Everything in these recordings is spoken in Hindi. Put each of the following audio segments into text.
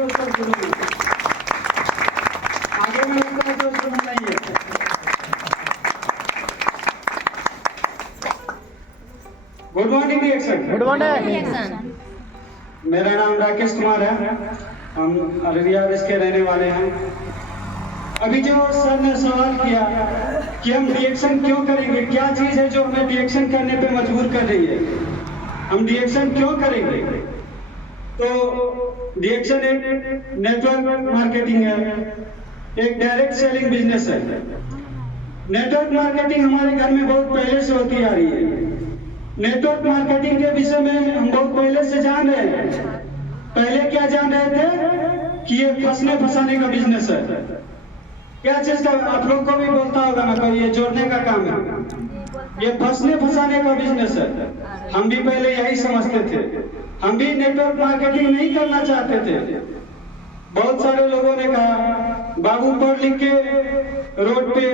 जोश पर बोलूंगा, आगे में उतना जोश तो नहीं है। Good morning reaction. Good morning. मेरा नाम राकेश कुमार है, हम अररिया के रहने वाले हैं। अभी जो सर ने सवाल किया कि हम रिएक्शन क्यों करेंगे, क्या चीज़ है जो हमें रिएक्शन करने पे मजबूर कर रही है, हम रिएक्शन क्यों करेंगे। तो रिएक्शन एक नेटवर्क मार्केटिंग है, एक डायरेक्ट सेलिंग बिजनेस है। नेटवर्क मार्केटिंग हमारे घर में बहुत पहले से होती आ रही है। नेटवर्क मार्केटिंग के विषय में हम बहुत पहले से जान रहे हैं। पहले क्या जान रहे थे कि ये फंसने फंसाने का बिजनेस है। क्या चीज का आप लोग को भी बोलता होगा ना, कोई ये जोड़ने का काम है, ये फंसने फंसाने का बिजनेस है। हम भी पहले यही समझते थे, हम भी नेटवर्क मार्केटिंग नहीं करना चाहते थे। बहुत सारे लोगों ने कहा बाबू पढ़ लिख के रोड पे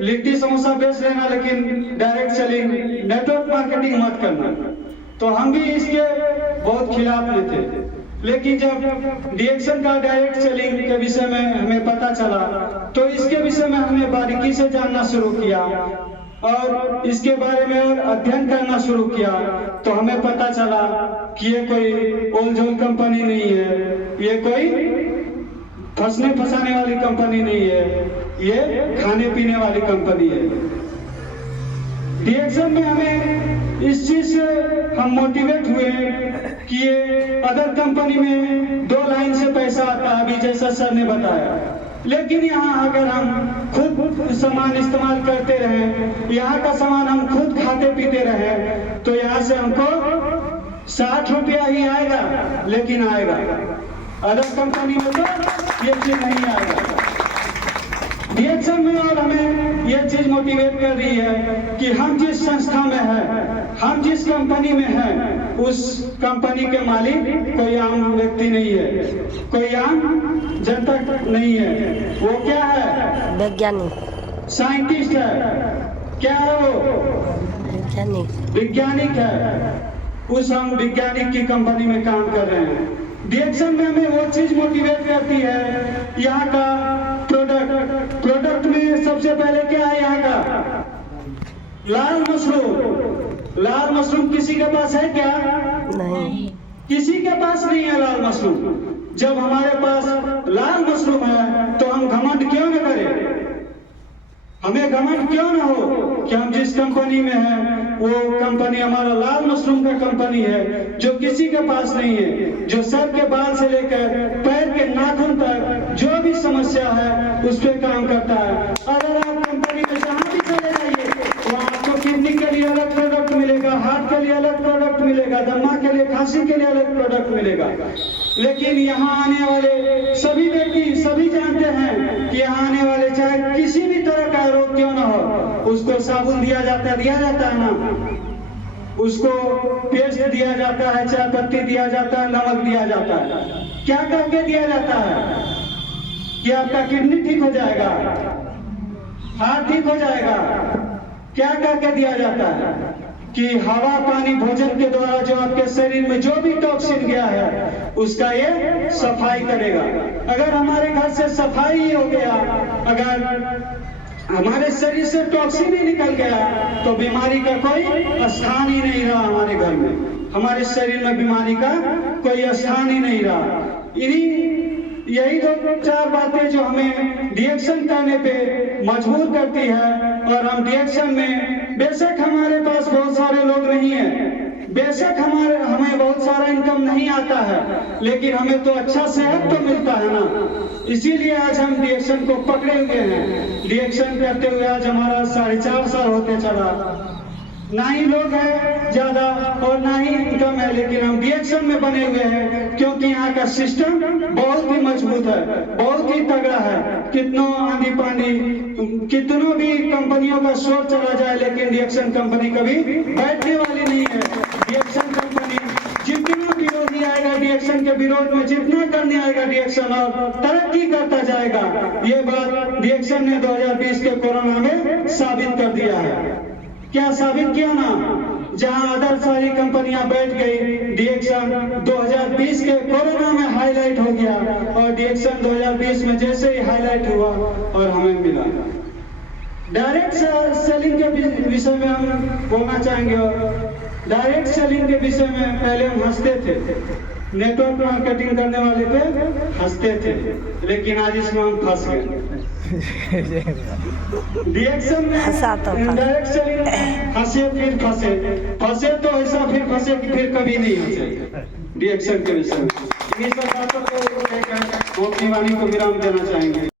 लिट्टी समोसा बेच लेना, लेकिन डायरेक्ट सेलिंग नेटवर्क मार्केटिंग मत करना। तो हम भी इसके बहुत खिलाफ में थे। लेकिन जब रिएक्शन का डायरेक्ट सेलिंग के विषय में हमें पता चला, तो इसके विषय में हमने बारीकी से जानना शुरू किया और इसके बारे में और अध्ययन करना शुरू किया। तो हमें पता चला कि ये कोई ओलझोल कंपनी नहीं है, ये कोई फंसने फंसाने वाली कंपनी नहीं है, ये खाने पीने वाली कंपनी है। रिएक्शन में हमें इस चीज से हम मोटिवेट हुए कि ये अदर कंपनी में 2 लाइन से पैसा आता है, अभी जैसा सर ने बताया। लेकिन यहाँ अगर हम खुद सामान इस्तेमाल करते रहे, यहाँ का सामान हम खुद खाते पीते रहे, तो यहाँ से हमको 60 रुपया ही आएगा, लेकिन आएगा। अदर कंपनी में तो ये चीज नहीं आएगा। रिएक्शन में और हमें ये चीज मोटिवेट कर रही है कि हम जिस संस्था में हैं, हम जिस कंपनी में हैं, उस कंपनी के मालिक कोई आम व्यक्ति नहीं है, कोई आम जनता नहीं है। वो क्या है? वैज्ञानिक, साइंटिस्ट है। क्या है वो? वैज्ञानिक है। उस हम वैज्ञानिक की कंपनी में काम कर रहे हैं। रिएक्शन में हमें वो चीज मोटिवेट करती है, यहाँ का प्रोडक्ट में सबसे पहले क्या है यहाँ का? लाल मशरूम। लाल मशरूम किसी के पास है क्या? नहीं, किसी के पास नहीं है लाल मशरूम। जब हमारे पास लाल मशरूम है तो हम घमंड क्यों न करें? हमें घमंड क्यों न हो कि हम जिस कंपनी में हैं वो कंपनी हमारा लाल मशरूम का कंपनी है, जो किसी के पास नहीं है, जो सर के बाल से लेकर पैर के नाखून तक जो भी समस्या है उस पर काम करता है। अगर आप कंपनी में जहाँ भी चले जाइए, वहाँ आपको किडनी के लिए अलग प्रोडक्ट मिलेगा, हार्ट के लिए अलग प्रोडक्ट मिलेगा, दमा के लिए, खांसी के लिए अलग प्रोडक्ट मिलेगा। लेकिन यहाँ आने वाले सभी व्यक्ति सभी जानते हैं कि यहाँ आने वाले चाहे किसी भी तरह का रोग क्यों ना हो, उसको साबुन दिया जाता है ना, उसको पेस्ट दिया जाता है, चाय पत्ती दिया जाता है, नमक दिया जाता है। क्या करके दिया जाता है कि आपका किडनी ठीक हो जाएगा, हार्ट ठीक हो जाएगा? क्या करके दिया जाता है कि हवा पानी भोजन के द्वारा जो आपके शरीर में जो भी टॉक्सिन गया है उसका ये सफाई करेगा। अगर हमारे घर से सफाई ही हो गया, अगर हमारे शरीर से टॉक्सिन ही निकल गया, तो बीमारी का कोई स्थान ही नहीं रहा हमारे घर में, हमारे शरीर में बीमारी का कोई स्थान ही नहीं रहा। यही 2-4 बातें जो हमें रिएक्शन करने पे मजबूर करती है। और हम रिएक्शन में बेशक हमारे पास बहुत सारे लोग नहीं है, बेशक हमें बहुत सारा इनकम नहीं आता है, लेकिन हमें तो अच्छा सेहत तो मिलता है ना। इसीलिए आज हम रिएक्शन को पकड़े हुए हैं। रिएक्शन करते हुए आज हमारा 4.5 साल होते चला। ना ही लोग हैं ज्यादा और ना ही इनकम है, लेकिन हम रिएक्शन में बने हुए हैं क्योंकि यहाँ का सिस्टम बहुत ही मजबूत है, बहुत ही तगड़ा है। कितनों आंधी पानी, कितनों भी कंपनियों का शोर चला जाए, लेकिन रिएक्शन कंपनी कभी बैठने वाली नहीं है। रिएक्शन कंपनी जितना विरोधी आएगा, रिएक्शन के विरोध में जितना करने आएगा, रिएक्शन और तरक्की करता जाएगा। ये बात रिएक्शन ने 2020 के कोरोना में साबित कर दिया है। क्या साबित किया ना? जहां अदर सारी कंपनियां बैठ गई, रिएक्शन 2020 के कोरोना में हाईलाइट हो गया रिएक्शन 2020 में जैसे ही हाईलाइट हुआ और हमें मिला। डायरेक्ट सेलिंग के विषय में हम बोलना चाहेंगे। डायरेक्ट सेलिंग के विषय में पहले हम हंसते थे, नेटवर्क मार्केटिंग करने वाले पे हंसते थे, लेकिन आज इसमें हम फंस गए। रिएक्शन में डायरेक्ट सेलिंग हंसे फिर फंसे तो ऐसा फिर फंसे कि फिर कभी नहीं हंसे। रिएक्शन के विषय में इन सब बातों को वाणी को विराम देना चाहेंगे।